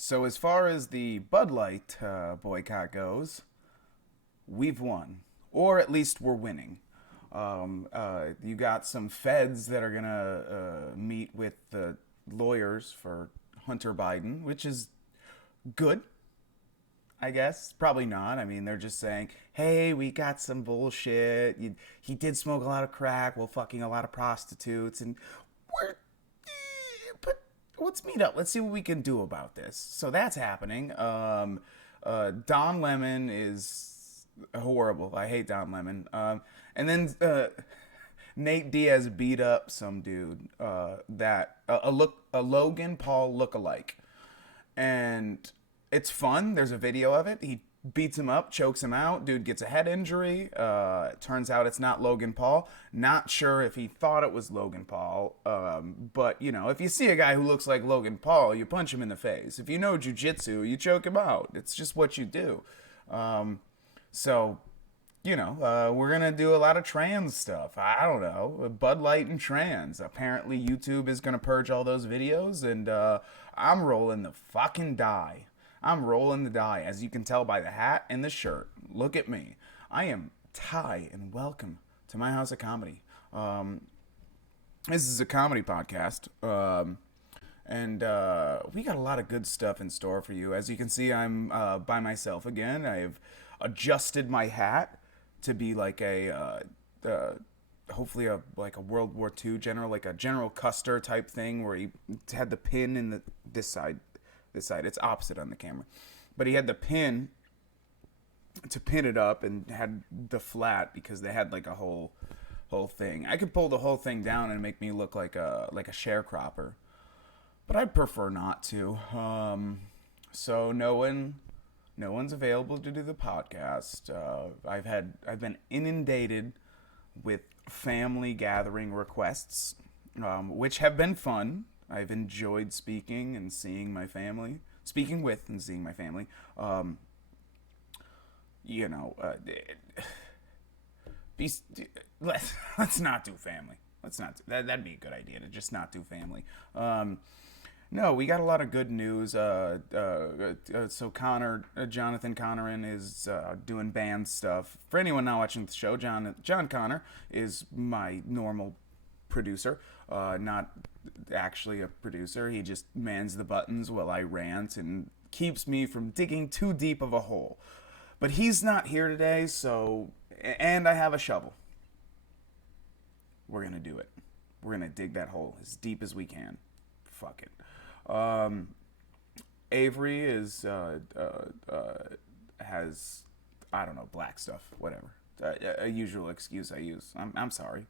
So as far as the Bud Light boycott goes, we've won, or at least we're winning. You got some feds that are gonna meet with the lawyers for Hunter Biden, which is good, I guess. Probably not. I mean, they're just saying, "Hey, we got some bullshit. He did smoke a lot of crack while fucking a lot of prostitutes, and we're but let's meet up. Let's see what we can do about this." So that's happening. Don Lemon is horrible. I hate Don Lemon. And then Nate Diaz beat up some dude a Logan Paul lookalike, and it's fun. There's a video of it. He beats him up, chokes him out. Dude gets a head injury. Turns out it's not Logan Paul. Not sure if he thought it was Logan Paul. But, you know, if you see a guy who looks like Logan Paul, you punch him in the face. If you know jiu-jitsu, you choke him out. It's just what you do. So, you know, we're going to do a lot of trans stuff. I don't know. Bud Light and trans. Apparently, YouTube is going to purge all those videos, and I'm rolling the fucking die. I'm rolling the die, as you can tell by the hat and the shirt. Look at me. I am Ty, and welcome to my house of comedy. This is a comedy podcast, and we got a lot of good stuff in store for you. As you can see, I'm by myself again. I've adjusted my hat to be like hopefully a World War II general, like a General Custer type thing, where he had the pin in this side. It's opposite on the camera, but he had the pin to pin it up and had the flat because they had like a whole thing. I could pull the whole thing down and make me look like a sharecropper, but I'd prefer not to. So no one's available to do the podcast. I've been inundated with family gathering requests, which have been fun. I've enjoyed speaking and seeing my family, speaking with and seeing my family. You know, let's not do family. Let's not. That'd be a good idea to just not do family. No, we got a lot of good news. So Jonathan Connerin is doing band stuff. For anyone not watching the show, John Connor is my normal producer, not actually a producer. He just mans the buttons while I rant and keeps me from digging too deep of a hole. But he's not here today, and I have a shovel. We're gonna do it. We're gonna dig that hole as deep as we can. Fuck it. Avery has, I don't know, black stuff, whatever. A usual excuse I use. I'm sorry.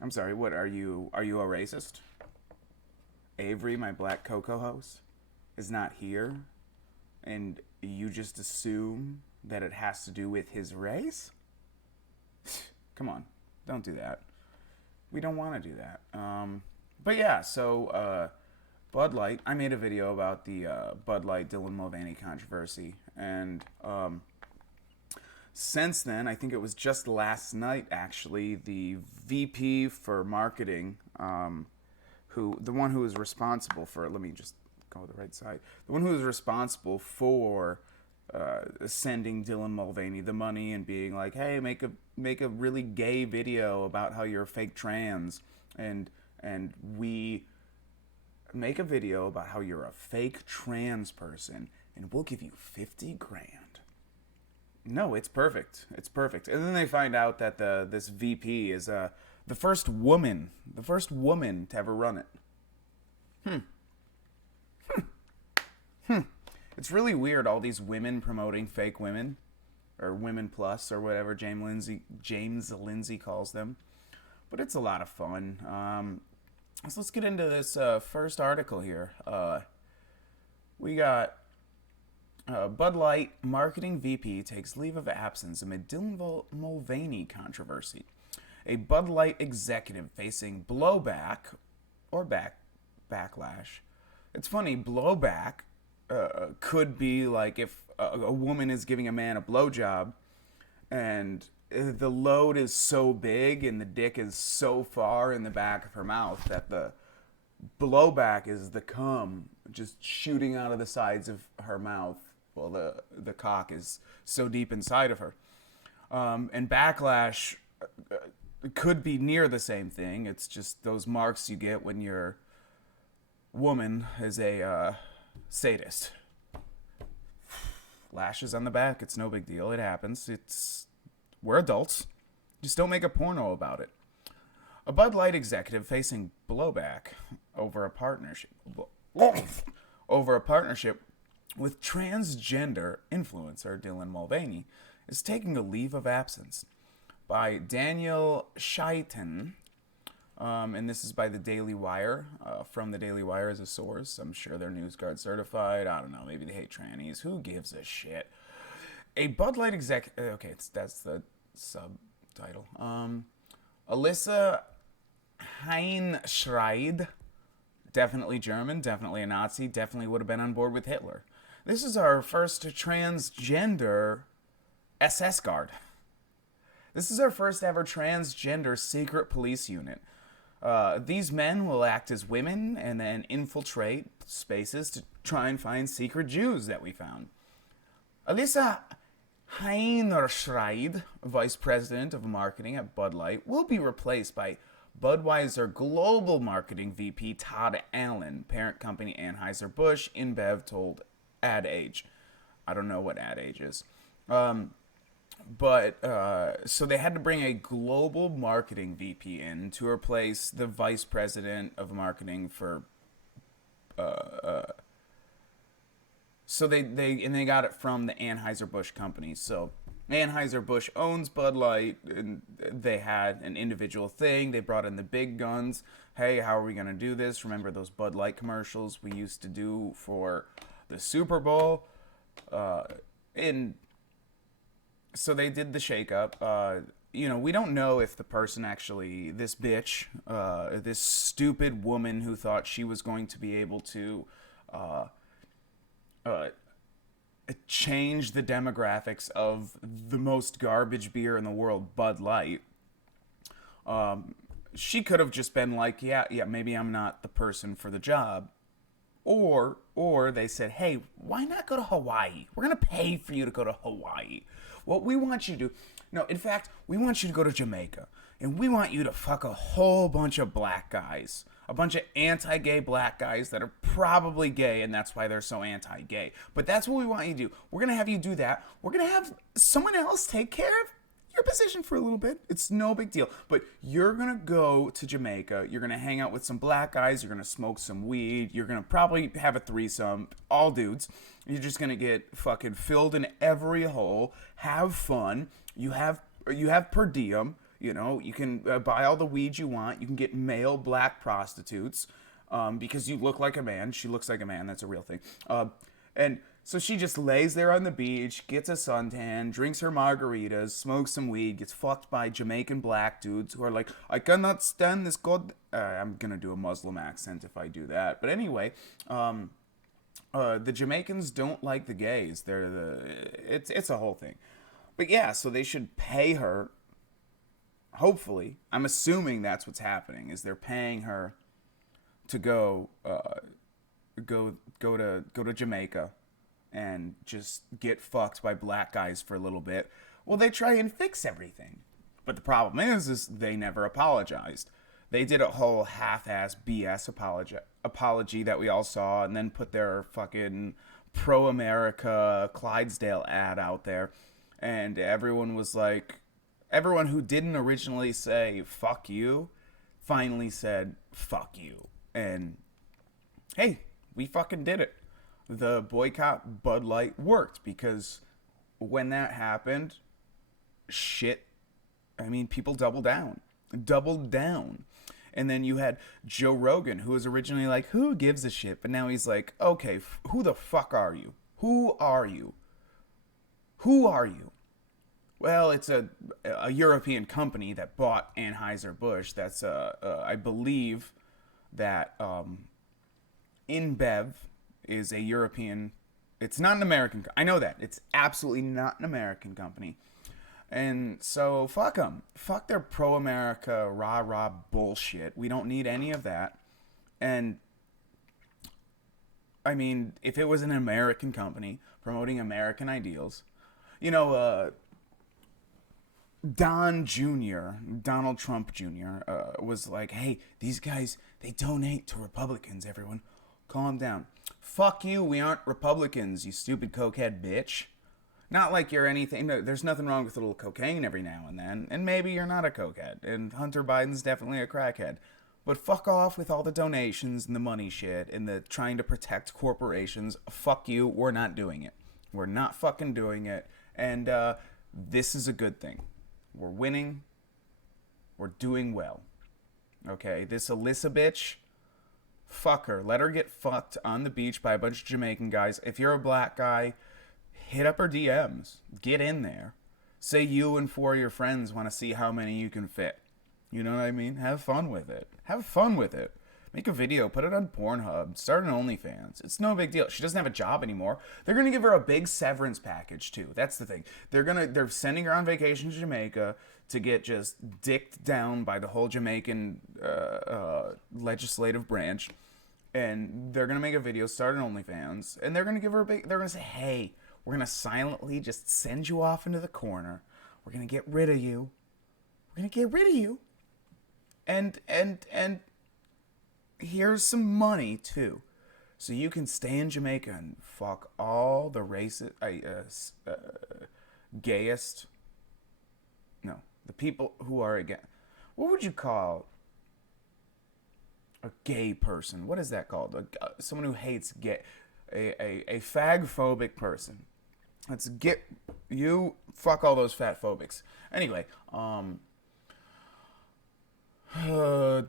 I'm sorry, what, are you a racist? Avery, my black co-host, is not here, and you just assume that it has to do with his race? Come on, don't do that. We don't want to do that. But yeah, so Bud Light, I made a video about the Bud Light Dylan Mulvaney controversy, and since then, I think it was just last night, actually, the VP for marketing, the one who was responsible for, let me just go to the right side, the one who was responsible for sending Dylan Mulvaney the money and being like, hey, make a really gay video about how you're a fake trans, and we make a video about how you're a fake trans person, and we'll give you 50 grand. No, it's perfect. It's perfect. And then they find out that this VP is the first woman to ever run it. It's really weird, all these women promoting fake women, or Women Plus, or whatever James Lindsay calls them. But it's a lot of fun. So let's get into this first article here. We got Bud Light marketing VP takes leave of absence amid Dylan Mulvaney controversy. A Bud Light executive facing blowback or backlash. It's funny, blowback could be like if a woman is giving a man a blowjob and the load is so big and the dick is so far in the back of her mouth that blowback is the cum just shooting out of the sides of her mouth. Well, the cock is so deep inside of her. And backlash could be near the same thing. It's just those marks you get when your woman is a sadist. Lashes on the back, it's no big deal. It happens. We're adults. Just don't make a porno about it. A Bud Light executive facing blowback over a partnership with transgender influencer Dylan Mulvaney is taking a leave of absence. By Daniel Scheiten, and this is by the Daily Wire. From the Daily Wire as a source. I'm sure they're NewsGuard certified. I don't know. Maybe they hate trannies. Who gives a shit? A Bud Light exec. Okay, that's the subtitle. Alyssa Heinschreid, definitely German, definitely a Nazi, definitely would have been on board with Hitler. This is our first transgender SS guard. This is our first ever transgender secret police unit. These men will act as women and then infiltrate spaces to try and find secret Jews that we found. Alyssa Heinschreid, vice president of marketing at Bud Light, will be replaced by Budweiser Global Marketing VP Todd Allen, parent company Anheuser-Busch. InBev told Ad Age. I don't know what Ad Age is. But so they had to bring a global marketing VP in to replace the vice president of marketing for. So they got it from the Anheuser-Busch company. So Anheuser-Busch owns Bud Light, and they had an individual thing. They brought in the big guns. Hey, how are we gonna do this? Remember those Bud Light commercials we used to do for the Super Bowl? And so they did the shakeup. We don't know if the person actually, this bitch, this stupid woman who thought she was going to be able to change the demographics of the most garbage beer in the world, Bud Light. She could have just been like, yeah, maybe I'm not the person for the job. Or they said, hey, why not go to Hawaii? We're going to pay for you to go to Hawaii. What we want you to do, no, in fact, we want you to go to Jamaica. And we want you to fuck a whole bunch of black guys. A bunch of anti-gay black guys that are probably gay, and that's why they're so anti-gay. But that's what we want you to do. We're going to have you do that. We're going to have someone else take care of your position for a little bit. It's no big deal. But you're going to go to Jamaica. You're going to hang out with some black guys. You're going to smoke some weed. You're going to probably have a threesome. All dudes. You're just going to get fucking filled in every hole. Have fun. You have per diem. You know, you can buy all the weed you want. You can get male black prostitutes because you look like a man. She looks like a man. That's a real thing. And so she just lays there on the beach, gets a suntan, drinks her margaritas, smokes some weed, gets fucked by Jamaican black dudes who are like, I cannot stand this god. I'm going to do a Muslim accent if I do that. But anyway, the Jamaicans don't like the gays. It's a whole thing. But yeah, so they should pay her. Hopefully, I'm assuming that's what's happening. Is they're paying her to go to Jamaica and just get fucked by black guys for a little bit. Well, they try and fix everything, but the problem is they never apologized. They did a whole half-ass BS apology that we all saw, and then put their fucking pro-America Clydesdale ad out there, and everyone was like. Everyone who didn't originally say, fuck you, finally said, fuck you. And, hey, we fucking did it. The boycott Bud Light worked because when that happened, people doubled down. And then you had Joe Rogan, who was originally like, who gives a shit? But now he's like, okay, who the fuck are you? Who are you? Who are you? Well, it's a European company that bought Anheuser-Busch. That's, I believe that InBev is a European. It's not an American. I know that. It's absolutely not an American company. And so, fuck them. Fuck their pro-America, rah-rah bullshit. We don't need any of that. And I mean, if it was an American company promoting American ideals, you know, Donald Trump Jr., was like, hey, these guys, they donate to Republicans, everyone. Calm down. Fuck you, we aren't Republicans, you stupid cokehead bitch. Not like you're anything. No, there's nothing wrong with a little cocaine every now and then. And maybe you're not a cokehead. And Hunter Biden's definitely a crackhead. But fuck off with all the donations and the money shit and the trying to protect corporations. Fuck you. We're not doing it. We're not fucking doing it. And this is a good thing. We're winning. We're doing well. Okay? This Alyssa bitch, fuck her. Let her get fucked on the beach by a bunch of Jamaican guys. If you're a black guy, hit up her DMs. Get in there. Say you and 4 of your friends want to see how many you can fit. You know what I mean? Have fun with it. Have fun with it. Make a video, put it on Pornhub, start an OnlyFans. It's no big deal. She doesn't have a job anymore. They're gonna give her a big severance package too. That's the thing. They're sending her on vacation to Jamaica to get just dicked down by the whole Jamaican legislative branch, and they're gonna make a video, start an OnlyFans, and they're gonna give her they're gonna say, hey, we're gonna silently just send you off into the corner. We're gonna get rid of you. We're gonna get rid of you. And here's some money too, so you can stay in Jamaica and fuck all the racist, gayest. No, the people who are again. What would you call a gay person? What is that called? Someone who hates gay, a fag-phobic person. Let's get you fuck all those fat phobics. Anyway, the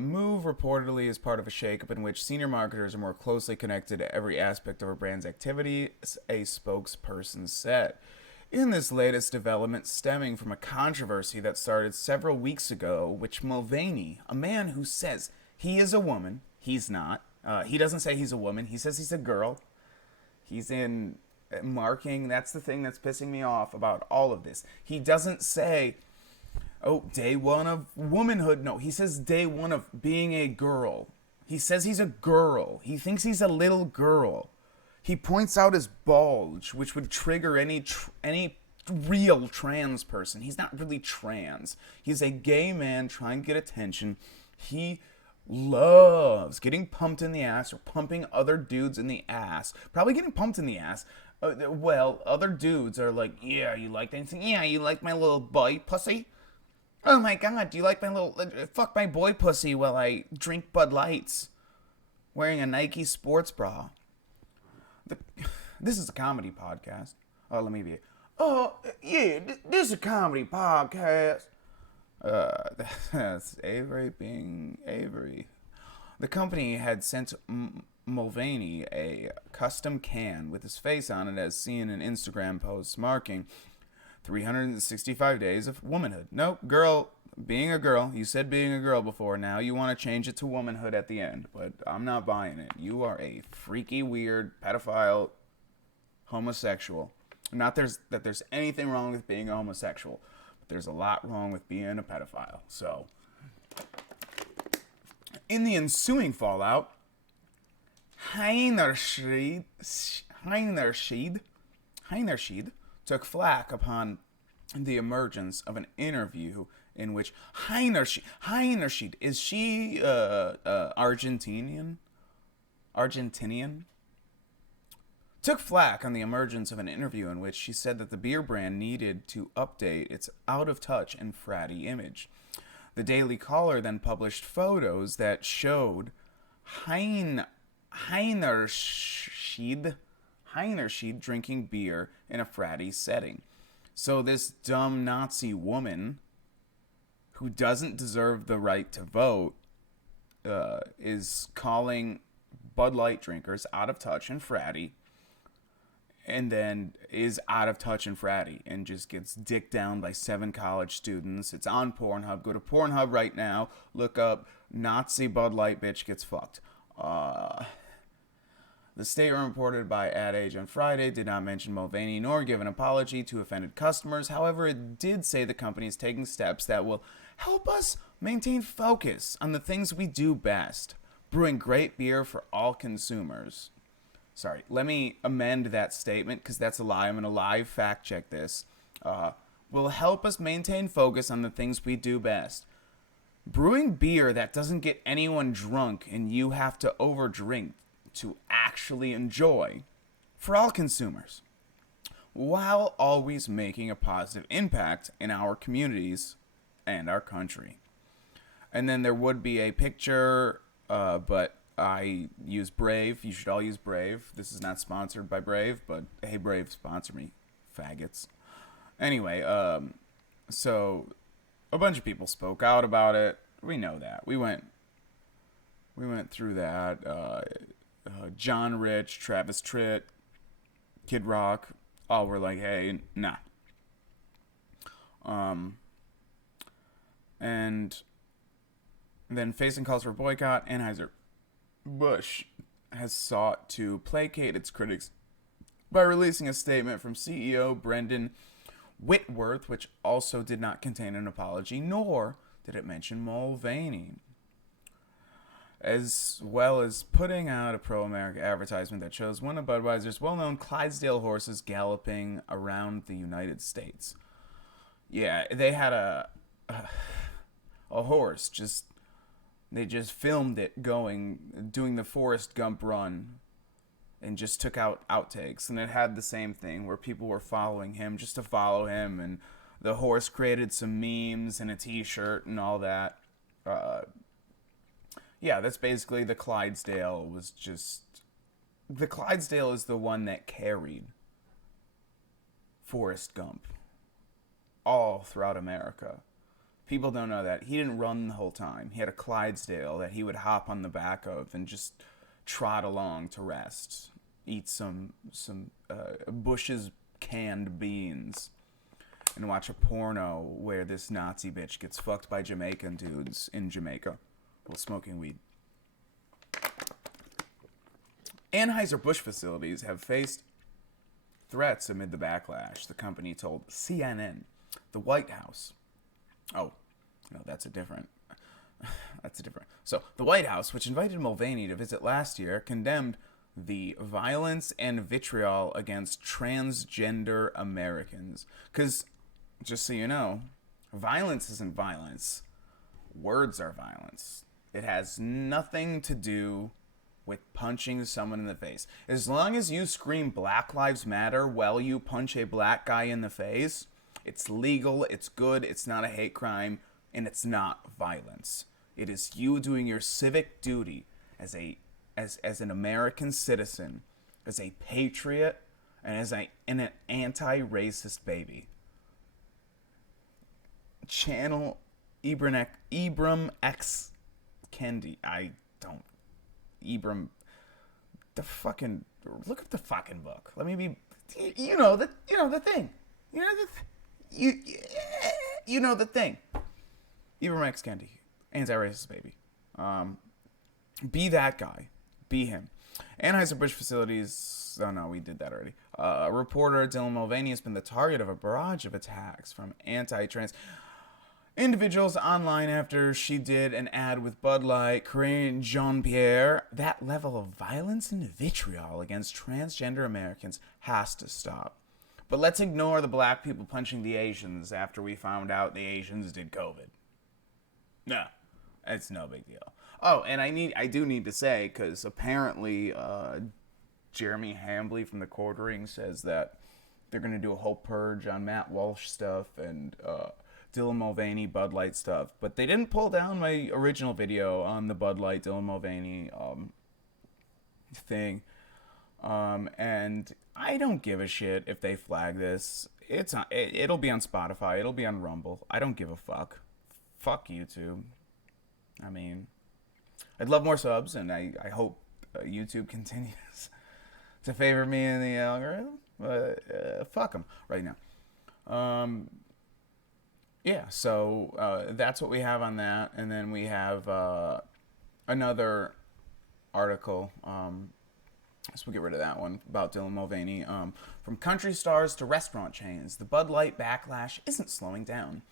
move reportedly is part of a shakeup in which senior marketers are more closely connected to every aspect of a brand's activity, a spokesperson said. In this latest development stemming from a controversy that started several weeks ago, which Mulvaney, a man who says he is a woman, he's not. He doesn't say he's a woman, he says he's a girl. He's in marking. That's the thing that's pissing me off about all of this. He doesn't say, oh, day one of womanhood. No, he says day one of being a girl. He says he's a girl. He thinks he's a little girl. He points out his bulge, which would trigger any real trans person. He's not really trans. He's a gay man trying to get attention. He loves getting pumped in the ass or pumping other dudes in the ass. Probably getting pumped in the ass. Well, other dudes are like, yeah, you like anything? Yeah, you like my little boy pussy? Oh my god, do you like my little... fuck my boy pussy while I drink Bud Lights. Wearing a Nike sports bra. This is a comedy podcast. Oh, let me be... Oh, yeah, this is a comedy podcast. That's Avery being Avery. The company had sent Mulvaney a custom can with his face on it, as seen in Instagram posts marking 365 days of womanhood. Nope, girl, being a girl. You said being a girl before. Now you want to change it to womanhood at the end, but I'm not buying it. You are a freaky, weird, pedophile, homosexual. Not that there's anything wrong with being a homosexual, but there's a lot wrong with being a pedophile. So, in the ensuing fallout, Heinerscheid took flack upon the emergence of an interview in which Heinerscheid, is she Argentinian? Took flack on the emergence of an interview in which she said that the beer brand needed to update its out-of-touch and fratty image. The Daily Caller then published photos that showed Heinerscheid drinking beer in a fratty setting. So this dumb Nazi woman, who doesn't deserve the right to vote, is calling Bud Light drinkers out of touch and fratty, and then is out of touch and fratty, and just gets dicked down by 7 college students. It's on Pornhub. Go to Pornhub right now. Look up Nazi Bud Light bitch gets fucked. The statement reported by Ad Age on Friday did not mention Mulvaney nor give an apology to offended customers. However, it did say the company is taking steps that will help us maintain focus on the things we do best, brewing great beer for all consumers. Sorry, let me amend that statement because that's a lie. I'm going to live fact check this. Will help us maintain focus on the things we do best. Brewing beer that doesn't get anyone drunk and you have to overdrink to actually enjoy for all consumers, while always making a positive impact in our communities and our country. And then there would be a picture, but I use Brave. You should all use Brave. This is not sponsored by Brave, but hey, Brave, sponsor me, faggots. Anyway, so a bunch of people spoke out about it. We know that. We went through that. John Rich, Travis Tritt, Kid Rock, all were like, hey, nah. And then facing calls for boycott, Anheuser-Busch has sought to placate its critics by releasing a statement from CEO Brendan Whitworth, which also did not contain an apology, nor did it mention Mulvaney, as well as putting out a pro-America advertisement that shows one of Budweiser's well-known Clydesdale horses galloping around the United States. Yeah, they had a horse, they just filmed it doing the Forrest Gump run and just took out outtakes. And it had the same thing where people were following him just to follow him, and the horse created some memes and a t-shirt and all that. Yeah, that's basically the Clydesdale the Clydesdale is the one that carried Forrest Gump all throughout America. People don't know that. He didn't run the whole time. He had a Clydesdale that he would hop on the back of and just trot along to rest, eat some Bush's canned beans, and watch a porno where this Nazi bitch gets fucked by Jamaican dudes in Jamaica while smoking weed. Anheuser-Busch facilities have faced threats amid the backlash, the company told CNN. The White House. Oh, no, that's a different. So, the White House, which invited Mulvaney to visit last year, condemned the violence and vitriol against transgender Americans. Because, just so you know, violence isn't violence. Words are violence. It has nothing to do with punching someone in the face. As long as you scream Black Lives Matter while you punch a black guy in the face, it's legal, it's good, it's not a hate crime, and it's not violence. It is you doing your civic duty as an American citizen, as a patriot, and as an anti-racist baby. Channel Ibram X Kendi. The fucking, look at the fucking book. Let me be, you know the thing. You know the thing. Ibram X Kendi, anti-racist baby. Be that guy. Be him. Anheuser-Busch facilities. Oh no, we did that already. Reporter Dylan Mulvaney has been the target of a barrage of attacks from anti-trans individuals online after she did an ad with Bud Light, Corinne Jean-Pierre. That level of violence and vitriol against transgender Americans has to stop. But let's ignore the black people punching the Asians after we found out the Asians did COVID. No, it's no big deal. Oh, and I do need to say, because apparently Jeremy Hambley from the Quartering says that they're going to do a whole purge on Matt Walsh stuff and Dylan Mulvaney Bud Light stuff. But they didn't pull down my original video on the Bud Light Dylan Mulvaney thing. And I don't give a shit if they flag this. It'll be on Spotify. It'll be on Rumble. I don't give a fuck. Fuck YouTube. I mean, I'd love more subs, and I hope YouTube continues to favor me in the algorithm. But fuck them right now. Yeah, so that's what we have on that. And then we have another article So we'll get rid of that one about Dylan Mulvaney. From country stars to restaurant chains, the Bud Light backlash isn't slowing down.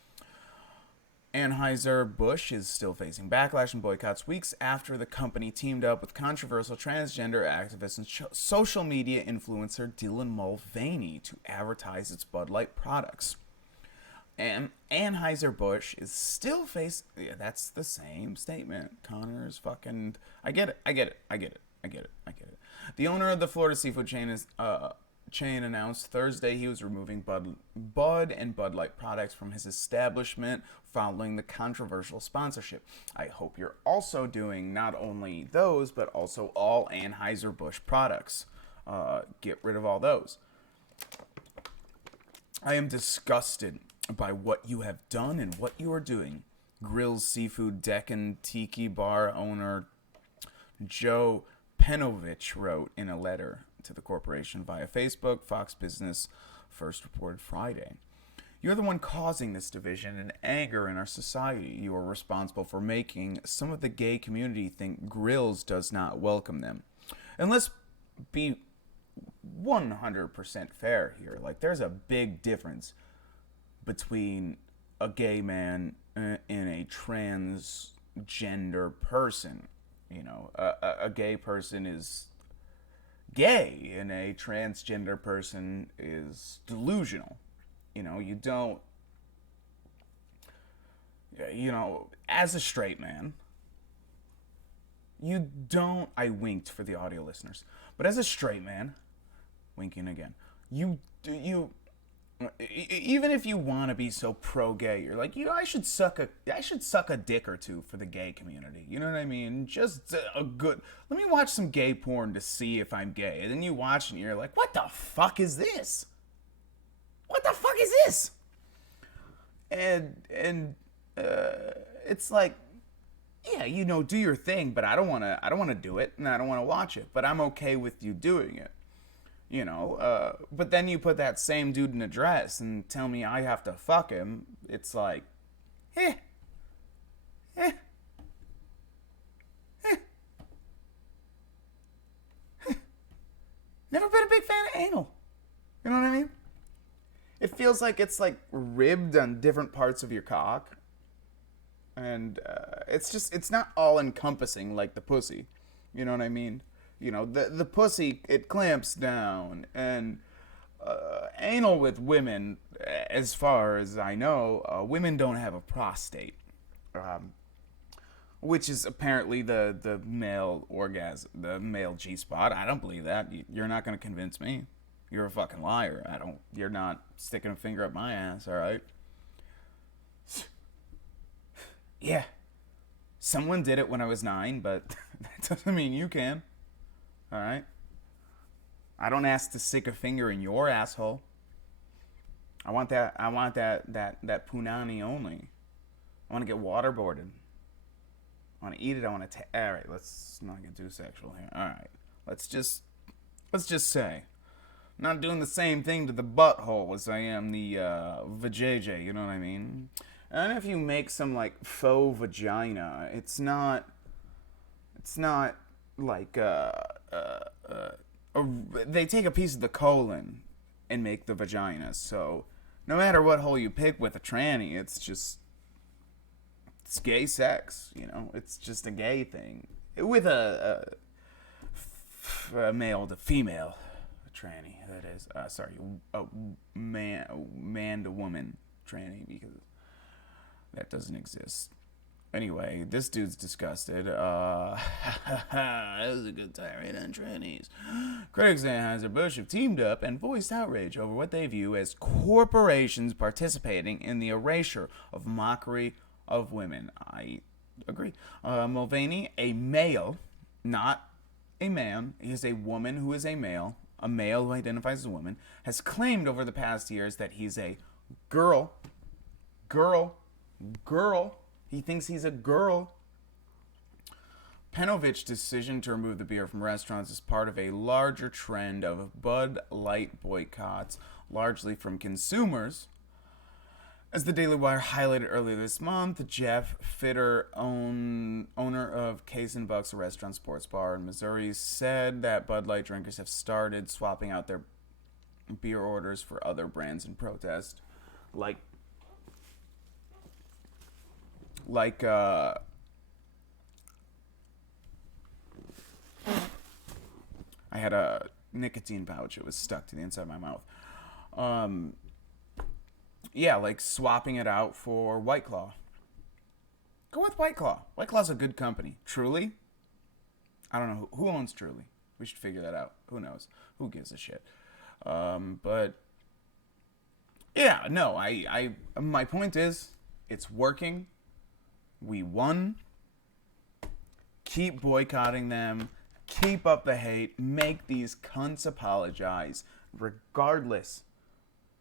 Anheuser-Busch is still facing backlash and boycotts weeks after the company teamed up with controversial transgender activist and social media influencer Dylan Mulvaney to advertise its Bud Light products. And Anheuser-Busch is still facing... Yeah, that's the same statement. Connor's fucking... I get it. The owner of the Florida seafood chain announced Thursday he was removing Bud and Bud Light products from his establishment following the controversial sponsorship. I hope you're also doing not only those, but also all Anheuser-Busch products. Get rid of all those. I am disgusted by what you have done and what you are doing. Grill's Seafood Deccan Tiki Bar owner Joe Penovich wrote in a letter to the corporation via Facebook. Fox Business first reported Friday. You're the one causing this division and anger in our society. You are responsible for making some of the gay community think Grills does not welcome them. And let's be 100% fair here. Like, there's a big difference between a gay man and a transgender person. You know, a gay person is gay and a transgender person is delusional. You know, as a straight man, I winked for the audio listeners, but as a straight man, winking again, even if you want to be so pro-gay, you're like, I should suck a dick or two for the gay community. You know what I mean? Just let me watch some gay porn to see if I'm gay. And then you watch and you're like, what the fuck is this? What the fuck is this? And it's like, yeah, do your thing, but I don't want to do it, and I don't want to watch it, but I'm okay with you doing it. But then you put that same dude in a dress and tell me I have to fuck him. It's like, Never been a big fan of anal. You know what I mean? It feels like it's like ribbed on different parts of your cock. And it's not all encompassing like the pussy. You know what I mean? The pussy, it clamps down, and anal with women, as far as I know, women don't have a prostate, which is apparently the male orgasm, the male G-spot. I don't believe that. You're not going to convince me. You're a fucking liar. You're not sticking a finger up my ass, all right? Yeah. Someone did it when I was 9, but that doesn't mean you can. All right? I don't ask to stick a finger in your asshole. I want that punani only. I want to get waterboarded. I want to eat it. I want to all right, let's not get too sexual here. All right. Let's just say I'm not doing the same thing to the butthole as I am the vajayjay, you know what I mean? And if you make some like faux vagina, it's not like they take a piece of the colon and make the vagina. So no matter what hole you pick with a tranny, it's gay sex. It's just a gay thing with a male to female tranny. That is a man to woman tranny, because that doesn't exist. Anyway, this dude's disgusted. That was a good tirade on trannies. Critics at Anheuser-Busch have teamed up and voiced outrage over what they view as corporations participating in the erasure of mockery of women. I agree. Mulvaney, a male, not a man, he is a woman who is a male who identifies as a woman, has claimed over the past years that he's a girl. He thinks he's a girl. Penovich's decision to remove the beer from restaurants is part of a larger trend of Bud Light boycotts, largely from consumers, As the Daily Wire highlighted earlier this month, Jeff Fitter, owner of Case and Bucks, a restaurant sports bar in Missouri, said that Bud Light drinkers have started swapping out their beer orders for other brands in protest. Like I had a nicotine pouch. It was stuck to the inside of my mouth. Yeah, like swapping it out for White Claw. Go with White Claw. White Claw's a good company. Truly? I don't know. Who owns Truly? We should figure that out. Who knows? Who gives a shit? But yeah, no, my point is, it's working. We won. Keep boycotting them. Keep up the hate. Make these cunts apologize, regardless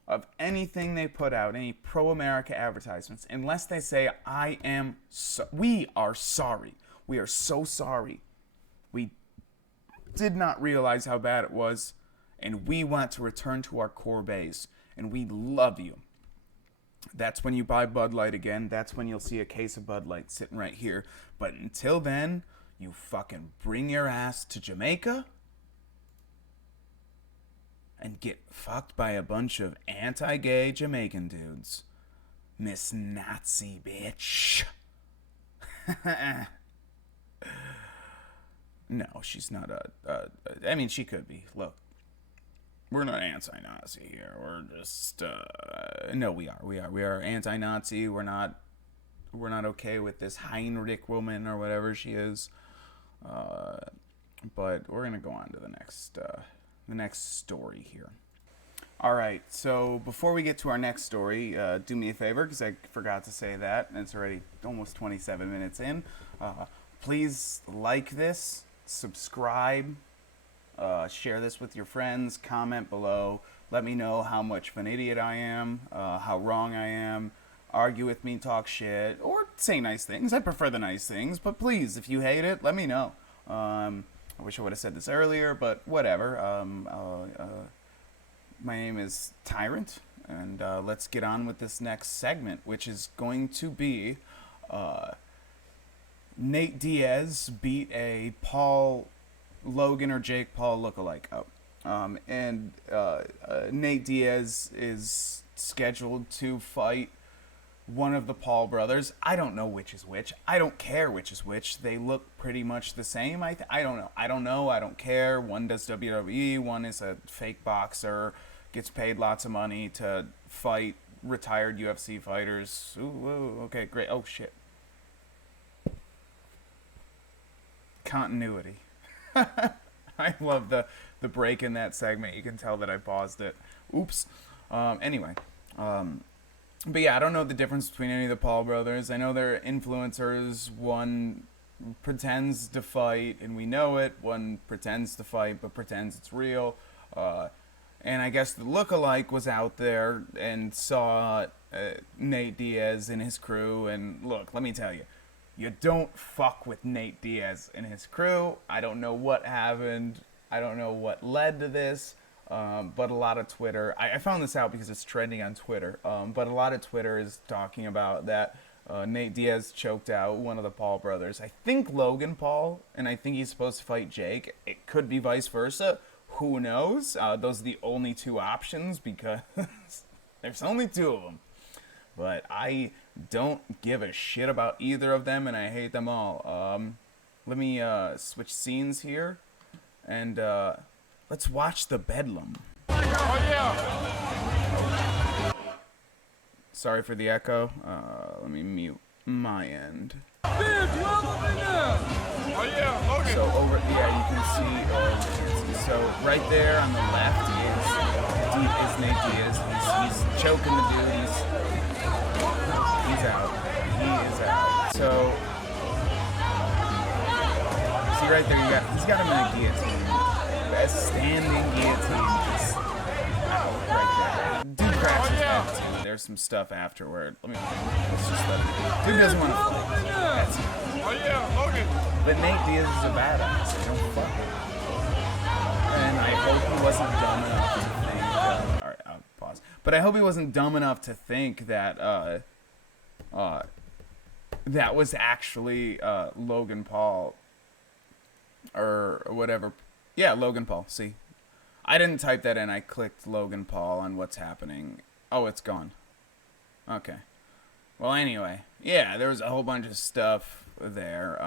of anything they put out, any pro-America advertisements, unless they say, we are sorry. We are so sorry. We did not realize how bad it was, and we want to return to our core base, and we love you. That's when you buy Bud Light again. That's when you'll see a case of Bud Light sitting right here. But until then, you fucking bring your ass to Jamaica and get fucked by a bunch of anti-gay Jamaican dudes. Miss Nazi bitch. No, she's not I mean, she could be. Look, we're not anti-Nazi here. We're just, no, we are. We are anti-Nazi. We're not okay with this Heinrich woman or whatever she is. But we're gonna go on to the next story here. All right, so before we get to our next story, do me a favor, because I forgot to say that, and it's already almost 27 minutes in. Please like this, subscribe, share this with your friends, comment below, let me know how much of an idiot I am, how wrong I am, argue with me, talk shit, or say nice things. I prefer the nice things, but please, if you hate it, let me know. I wish I would have said this earlier, but whatever. My name is Tyrant, and let's get on with this next segment, which is going to be Nate Diaz beat a Logan or Jake Paul lookalike up. And Nate Diaz is scheduled to fight one of the Paul brothers. I don't know which is which. I don't care which is which. They look pretty much the same. I don't know. I don't care. One does WWE. One is a fake boxer. Gets paid lots of money to fight retired UFC fighters. Ooh, okay, great. Oh, shit. Continuity. I love the break in that segment. You can tell that I paused it. Oops. Anyway. But yeah, I don't know the difference between any of the Paul brothers. I know they're influencers. One pretends to fight, and we know it. One pretends to fight, but pretends it's real. And I guess the lookalike was out there and saw Nate Diaz and his crew. And look, let me tell you, you don't fuck with Nate Diaz and his crew. I don't know what happened. I don't know what led to this. But a lot of Twitter, I found this out because it's trending on Twitter, but a lot of Twitter is talking about that Nate Diaz choked out one of the Paul brothers. I think Logan Paul, and I think he's supposed to fight Jake. It could be vice versa. Who knows? Those are the only two options because there's only two of them. But I don't give a shit about either of them, and I hate them all. Let me switch scenes here, and let's watch the Bedlam. Oh, yeah. Sorry for the echo. Let me mute my end. Oh, yeah, Logan. So over, yeah, you can see. So right there on the left is Nate Diaz. He's choking the dude. He's out. He is out. So see right there, he's got him in a guillotine. A standing guillotine just out right there. Dude cracks his head too. There's some stuff afterward. Let's just let him. Dude doesn't want to fight. That's it. Oh, yeah, Logan. But Nate Diaz is a badass. Don't fuck him. And I hope he wasn't dumb enough to think. Alright, I'll pause. But I hope he wasn't dumb enough to think that that was actually Logan Paul or whatever. Yeah, Logan Paul. See, I didn't type that in. I clicked Logan Paul on what's happening. Oh, it's gone. Okay. Well, anyway, yeah, there was a whole bunch of stuff there.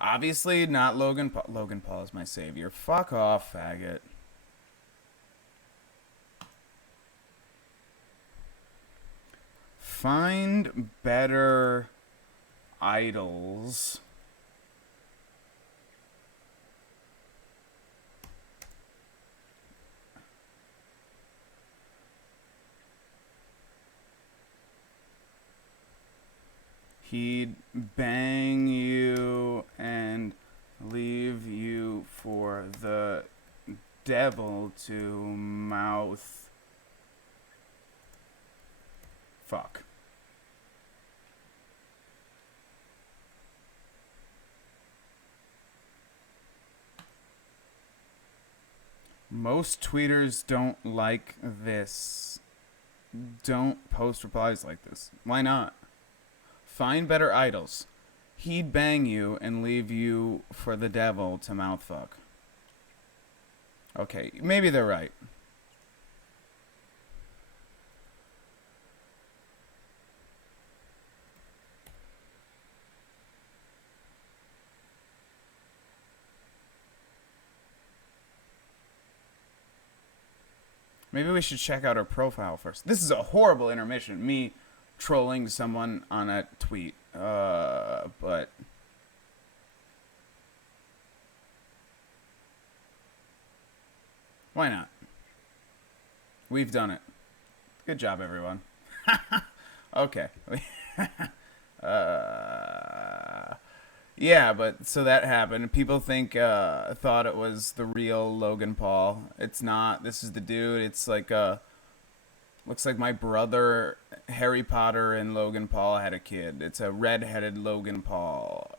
Obviously, not Logan Paul. Logan Paul is my savior. Fuck off, faggot. Find better idols. He'd bang you and leave you for the devil to mouth. Fuck. Most tweeters don't like this. Don't post replies like this. Why not? Find better idols. He'd bang you and leave you for the devil to mouthfuck. Okay, maybe they're right. Maybe we should check out her profile first. This is a horrible intermission. Me trolling someone on a tweet. But why not? We've done it. Good job, everyone. Okay. Yeah, but so that happened. People thought it was the real Logan Paul. It's not. This is the dude. It's like looks like my brother Harry Potter and Logan Paul had a kid. It's a redheaded Logan Paul.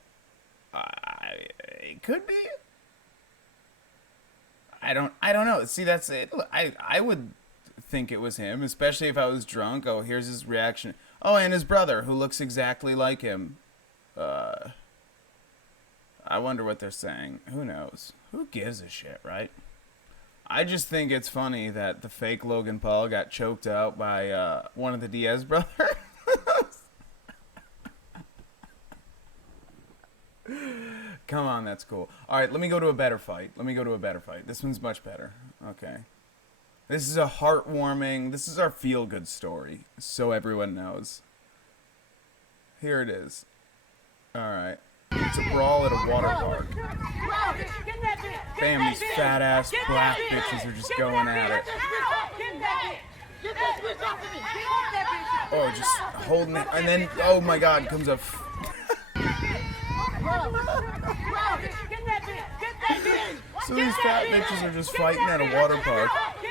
It could be. I don't know. See, that's it. I would think it was him, especially if I was drunk. Oh, here's his reaction. Oh, and his brother, who looks exactly like him. I wonder what they're saying. Who knows? Who gives a shit, right? I just think it's funny that the fake Logan Paul got choked out by one of the Diaz brothers. Come on, that's cool. All right, let me go to a better fight. This one's much better. Okay. This is a heartwarming, this is our feel-good story, so everyone knows. Here it is. All right. It's a brawl at a water park. Bam, these fat-ass black bitches are just going at it. Oh, just holding it. And then, oh my god, comes a... So these fat bitches are just fighting at a water park.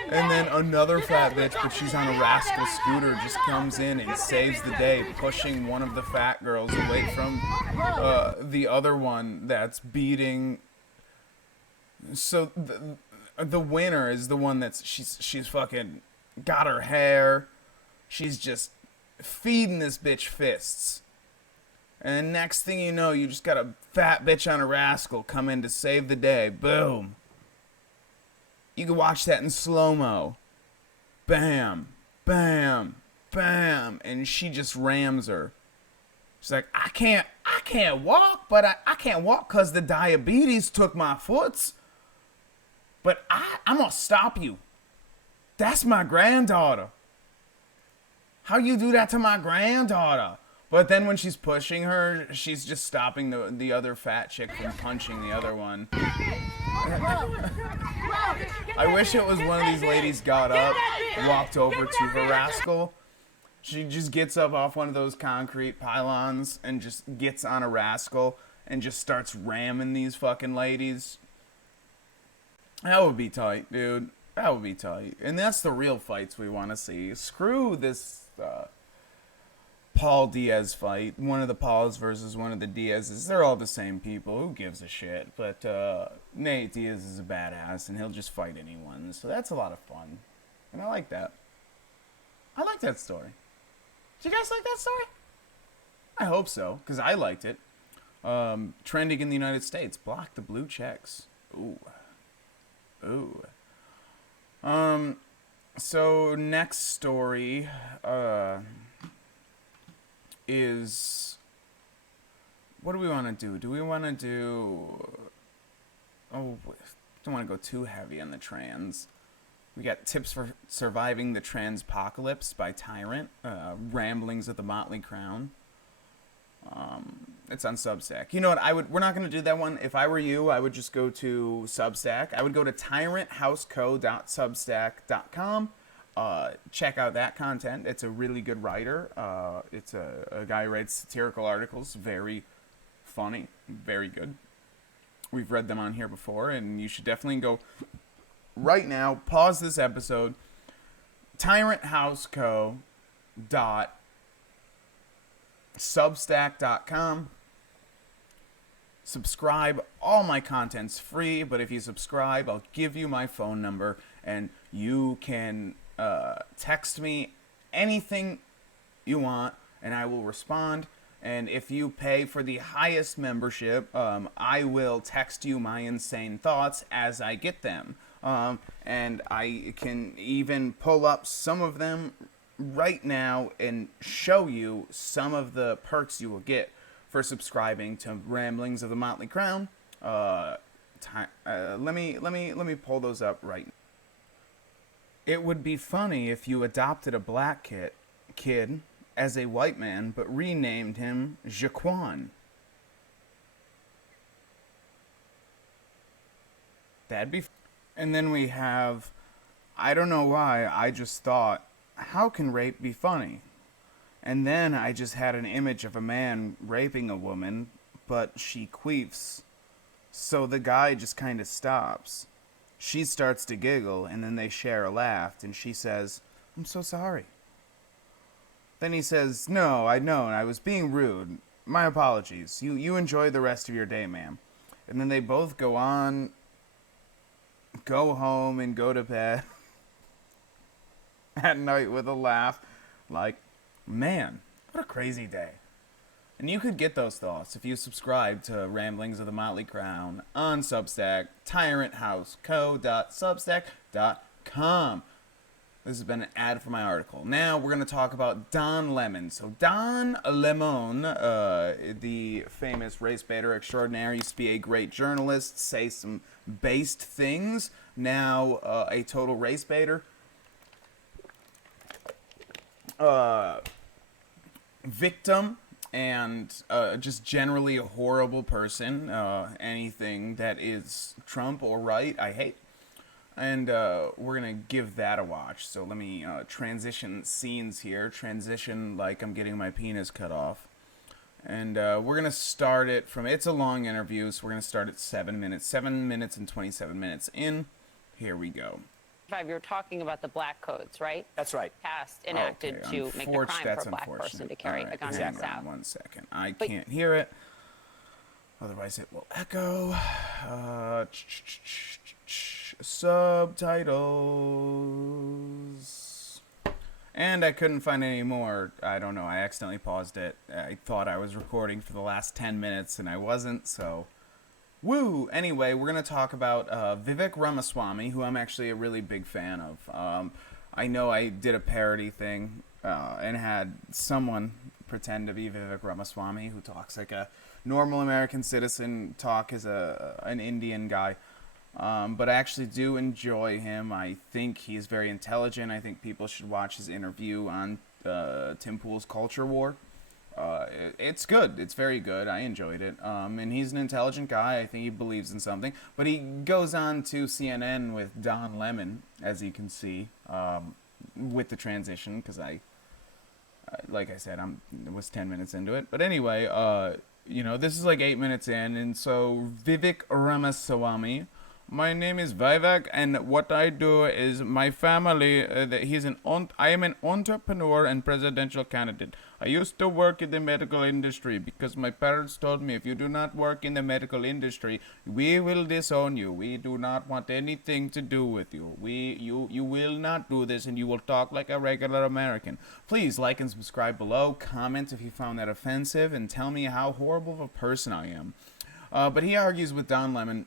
And then another fat bitch, but she's on a rascal scooter, just comes in and saves the day, pushing one of the fat girls away from the other one that's beating. So the winner is the one that's she's fucking got her hair. She's just feeding this bitch fists. And next thing you know, you just got a fat bitch on a rascal come in to save the day. Boom. You can watch that in slow-mo. Bam, bam, bam. And she just rams her. She's like, I can't walk, but I can't walk because the diabetes took my foots. But I'm going to stop you. That's my granddaughter. How you do that to my granddaughter? But then when she's pushing her, she's just stopping the other fat chick from punching the other one. I wish it was one of these ladies got up, walked over to her rascal. She just gets up off one of those concrete pylons and just gets on a rascal and just starts ramming these fucking ladies. That would be tight, dude. That would be tight. And that's the real fights we want to see. Screw this... Paul Diaz fight, one of the Pauls versus one of the Diazes. They're all the same people. Who gives a shit? But Nate Diaz is a badass, and he'll just fight anyone. So that's a lot of fun, and I like that. I like that story. Did you guys like that story? I hope so, because I liked it. Trending in the United States. Block the blue checks. Ooh. Ooh. So next story, is... What do we want to do? Do we want to do... Oh, don't want to go too heavy on the trans. We got Tips for Surviving the Transpocalypse by Tyrant. Ramblings of the Motley Crown. It's on Substack. You know what? We're not going to do that one. If I were you, I would just go to Substack. I would go to tyranthouseco.substack.com. Check out that content. It's a really good writer. It's a guy who writes satirical articles. Very funny. Very good. We've read them on here before, and you should definitely go right now. Pause this episode. tyranthouseco.substack.com. Subscribe. All my content's free, but if you subscribe, I'll give you my phone number, and you can text me anything you want, and I will respond. And if you pay for the highest membership, I will text you my insane thoughts as I get them. And I can even pull up some of them right now and show you some of the perks you will get for subscribing to Ramblings of the Motley Crown. Let me pull those up right now. It would be funny if you adopted a black kid as a white man, but renamed him Jaquan. That'd be... And then we have, I don't know why, I just thought, how can rape be funny? And then I just had an image of a man raping a woman, but she queefs. So the guy just kind of stops. She starts to giggle, and then they share a laugh, and she says, "I'm so sorry." Then he says, "No, I know, I was being rude. My apologies. You enjoy the rest of your day, ma'am." And then they both go on, go home, and go to bed at night with a laugh. Like, man, what a crazy day. And you could get those thoughts if you subscribe to Ramblings of the Motley Crown on Substack, tyranthouseco.substack.com. This has been an ad for my article. Now we're going to talk about Don Lemon. So Don Lemon, the famous race baiter extraordinaire, used to be a great journalist, say some based things. Now a total race baiter. Victim and just generally a horrible person. Anything that is Trump or right, I hate. And we're going to give that a watch. So let me transition scenes here. Transition like I'm getting my penis cut off. And we're going to start it from... It's a long interview, so we're going to start at 7 minutes. 7 minutes and 27 minutes in. Here we go. You're talking about the black codes, right? That's right. Passed, enacted to make the crime for a black person to carry a gun in the South. 1 second. I can't hear it. Otherwise it will echo. Subtitles. And I couldn't find any more. I don't know. I accidentally paused it. I thought I was recording for the last 10 minutes and I wasn't, so... Woo! Anyway, we're going to talk about Vivek Ramaswamy, who I'm actually a really big fan of. I know I did a parody thing and had someone pretend to be Vivek Ramaswamy, who talks like a normal American citizen, talk as an Indian guy. But I actually do enjoy him. I think he's very intelligent. I think people should watch his interview on Tim Pool's Culture War. It's good. It's very good. I enjoyed it. And he's an intelligent guy. I think he believes in something. But he goes on to CNN with Don Lemon, as you can see, with the transition, because like I said, I was 10 minutes into it. But anyway, this is like 8 minutes in. And so Vivek Ramaswamy My name is Vivek, and what I do is my family. I am an entrepreneur and presidential candidate. I used to work in the medical industry because my parents told me if you do not work in the medical industry, we will disown you. We do not want anything to do with you. You will not do this, and you will talk like a regular American. Please like and subscribe below. Comment if you found that offensive, and tell me how horrible of a person I am. But he argues with Don Lemon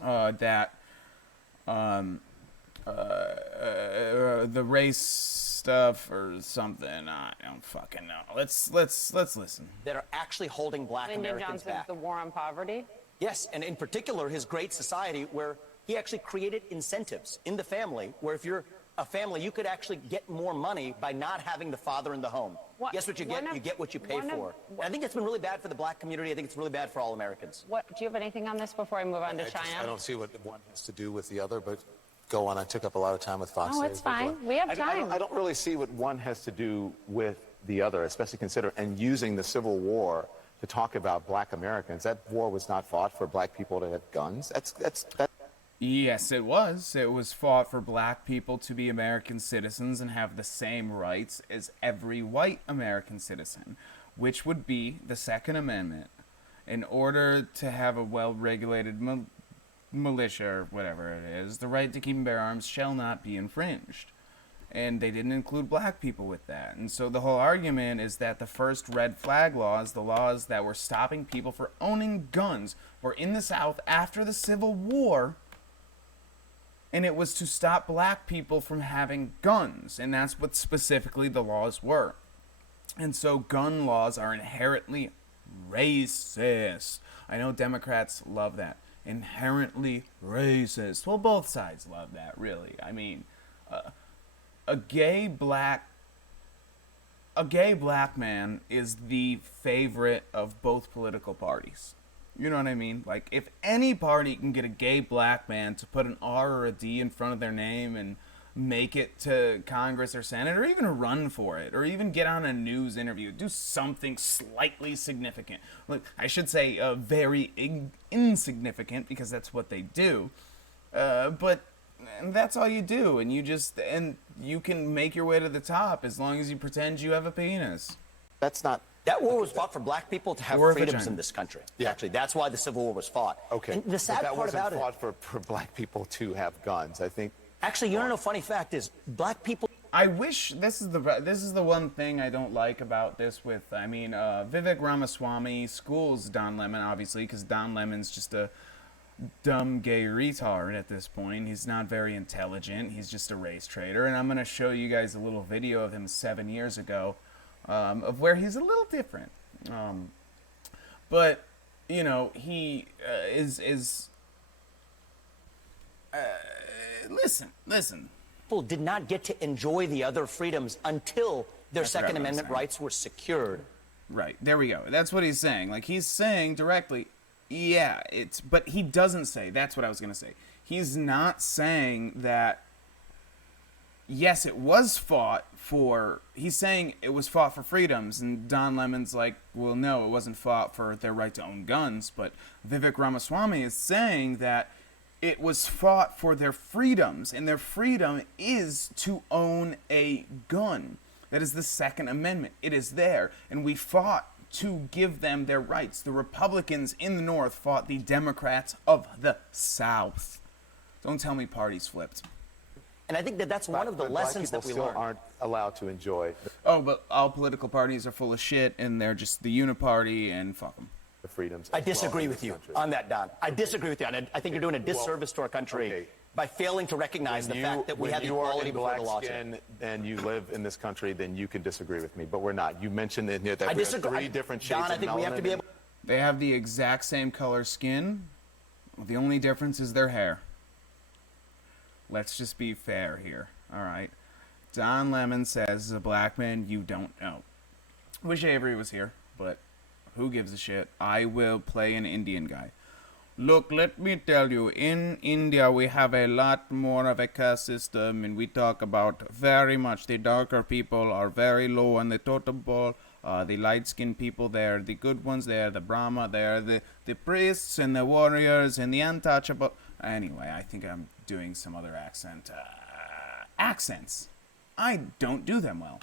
that the race stuff or something. I don't fucking know. Let's listen. That are actually holding black Lyndon Americans Johnson's back. The war on poverty. Yes, and in particular, his Great Society, where he actually created incentives in the family, where if you're a family, you could actually get more money by not having the father in the home. Guess what you get? You get what you pay for. And I think that's been really bad for the black community. I think it's really bad for all Americans. Do you have anything on this before I move on to China? I don't see what one has to do with the other, but go on. I took up a lot of time with Fox. Oh, it's fine. We have time. I don't really see what one has to do with the other, especially and using the Civil War to talk about black Americans. That war was not fought for black people to have guns. That's Yes, it was. It was fought for black people to be American citizens and have the same rights as every white American citizen, which would be the Second Amendment. In order to have a well-regulated militia, or whatever it is, the right to keep and bear arms shall not be infringed. And they didn't include black people with that. And so the whole argument is that the first red flag laws, the laws that were stopping people for owning guns, were in the South after the Civil War. And it was to stop black people from having guns. And that's what specifically the laws were. And so gun laws are inherently racist. I know Democrats love that. Inherently racist. Well, both sides love that, really. I mean, a gay black man is the favorite of both political parties. You know what I mean? Like, if any party can get a gay black man to put an R or a D in front of their name and make it to Congress or Senate, or even run for it, or even get on a news interview, do something slightly significant. Like, I should say very insignificant, because that's what they do. But that's all you do, and you can make your way to the top as long as you pretend you have a penis. that's not. That war was fought for black people to have Or freedoms vagina. in this country. Yeah. Actually, that's why the Civil War was fought. Okay. And the sad but that part wasn't about fought it, for black people to have guns. I think. actually, you know, funny fact is, black people. I wish this is the one thing I don't like about this. Vivek Ramaswamy schools Don Lemon, obviously, because Don Lemon's just a dumb gay retard at this point. He's not very intelligent. He's just a race traitor. And I'm going to show you guys a little video of him 7 years ago of where he's a little different. But, you know, he listen. People did not get to enjoy the other freedoms until their That's Second what I'm Amendment saying. rights were secured. Right, there we go. That's what he's saying. Like, he's saying directly, yeah, but he doesn't say, that's what I was going to say. He's not saying that, yes, it was fought for, he's saying it was fought for freedoms, and Don Lemon's like, well, no, it wasn't fought for their right to own guns, but Vivek Ramaswamy is saying that it was fought for their freedoms, and their freedom is to own a gun. That is the Second Amendment. It is there, and we fought to give them their rights. The Republicans in the North fought the Democrats of the South. Don't tell me parties flipped. And I think that that's one of the lessons that we still learned. aren't allowed to enjoy Oh, but all political parties are full of shit, and they're just the uniparty, and fuck them. the freedoms. I as well disagree in with this you country. on that, Don. I disagree with you. And I think you're doing a disservice to our country okay. by failing to recognize the fact that we have equality before the law. When you are in black skin and you live in this country, then you can disagree with me, but we're not. You mentioned in here that I we have disagree. three different shades Don, I of think we have to be melanin. able. They have the exact same color skin. The only difference is their hair. Let's just be fair here, all right? Don Lemon says, as a black man, you don't know. Wish Avery was here, but who gives a shit? I will play an Indian guy. Look, let me tell you, in India we have a lot more of a caste system, and we talk about very much the darker people are very low on the totem pole, The light-skinned people, they're the good ones. They're the Brahma. They're the priests and the warriors and the untouchable. Anyway, I think I'm doing some other accents. I don't do them well.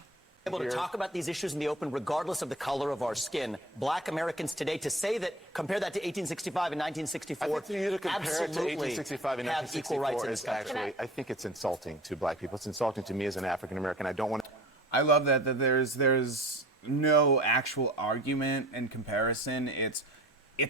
Able to talk about these issues in the open regardless of the color of our skin. Black Americans today, to say that, compare that to 1865 and 1964, I think for you to compare it to absolutely 1865 and have equal rights 1964 in this is country. actually, I think it's insulting to black people. It's insulting to me as an African American. I don't want to... I love that there's no actual argument and comparison. It's